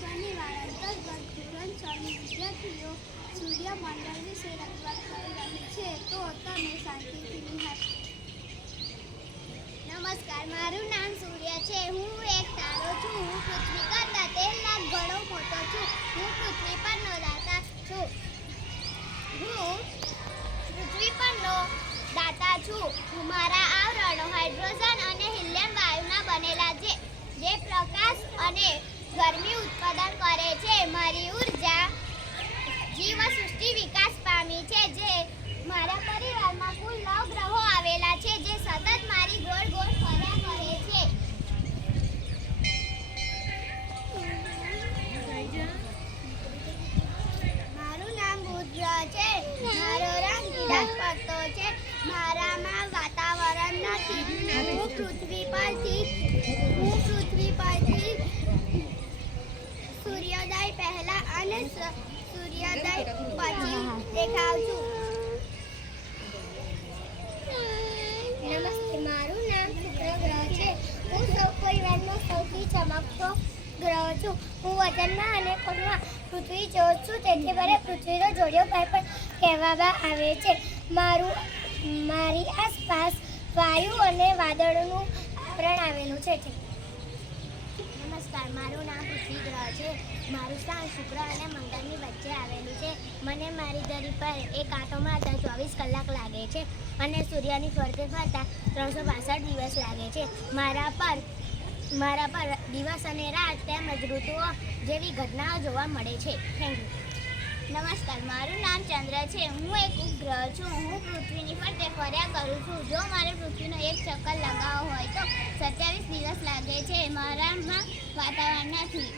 શનિવાર અંતર્ગત ધોરણ છની વિદ્યાર્થીઓ સૂર્યમંડળ વિશે રજૂઆત કરી છે, તો તમે શાંતિથી નિહાળો નમસ્કાર, મારું નામ સૂર્ય છે. હું એક તારો છું. હું પૃથ્વી કરતા તેર લાખ ગણો મોટો છું. હું પૃથ્વી પરનો દાતા છું. હું પૃથ્વી પરનો દાતા છું. મારા હું પૃથ્વી પરથી હું પૃથ્વી પરથી સૂર્યોદય પહેલા અને સૂર્યોદય પછી દેખાવ છું. નમસ્તે, મારું નામ શુક્ર છે. હું સૌ પરિવારનો સૌથી ચમકતો ગ્રહ છું. હું વજનમાં અને કોણમાં પૃથ્વી જોઉં છું. તેથી મને પૃથ્વીનો જોડિયો ભાઈ પણ કહેવામાં આવે છે. મારું, મારી આસપાસ વાયુ અને વાદળનું આવરણ આવેલું છે નમસ્કાર, મારું નામ પૃથ્વી ગ્રહ છે. મારું સ્થાન શુક્ર અને મંગળની વચ્ચે આવેલું છે. મને મારી ધરી પર એક આંટો મારતા ચોવીસ કલાક લાગે છે અને સૂર્યની ફરતે ફરતા ત્રણસો પાસઠ દિવસ લાગે છે. મારા પર મારા પર દિવસ અને રાત તેમજ ઋતુઓ જેવી ઘટનાઓ જોવા મળે છે. થેન્ક યુ નમસ્કાર, મારું નામ ચંદ્ર છે. હું એક ઉપગ્રહ છું. હું પૃથ્વીની ફરતે ફર્યા કરું છું. જો મારે પૃથ્વીનો એક ચક્કર લગાવવો હોય તો સત્યાવીસ દિવસ લાગે છે મારામાં વાતાવરણ નથી.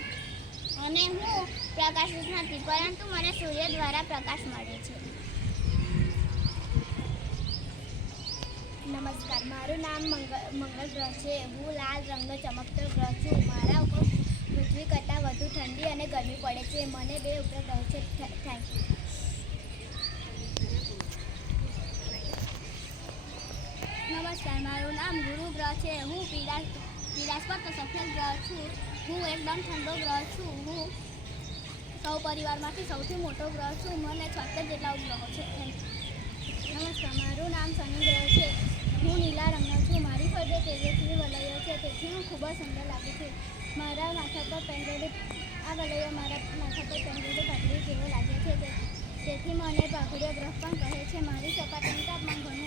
અને હું પ્રકાશિત નથી, પરંતુ મને સૂર્ય દ્વારા પ્રકાશ મળે છે. નમસ્કાર, મારું નામ મંગળ મંગળ ગ્રહ છે. હું લાલ રંગનો ચમકતો ગ્રહ છું. મારા ઉપર પૃથ્વી કરતાં વધુ ઠંડી અને ગરમી પડે છે. મને બે ઉપગ્રહ છે થેન્ક યુ નમસ્કાર મારું નામ ગુરુ ગ્રહ છે. હું પીડાસ પીળાશ પર તો સફેદ ગ્રહ છું. હું એકદમ ઠંડો ગ્રહ છું. હું સૌ પરિવારમાંથી સૌથી મોટો ગ્રહ છું. મને છોતેર જેટલા ગ્રહો છે. નમસ્કાર, મારું નામ શનિ ગ્રહ છે. હું નીલા રંગનો છું. મારી ફરતે તેજસ્વી વલયો છે. તેથી હું ખૂબ જ સુંદર લાગુ છું. મારા માથા પર પહેરેલી આ વલયો મારા માથા પર પહેરેલી પાઘડી જેવો લાગે છે. તેથી મને પાઘડીયો ગ્રહ પણ કહે છે. મારી સપાટીનું તાપમાન ઘણું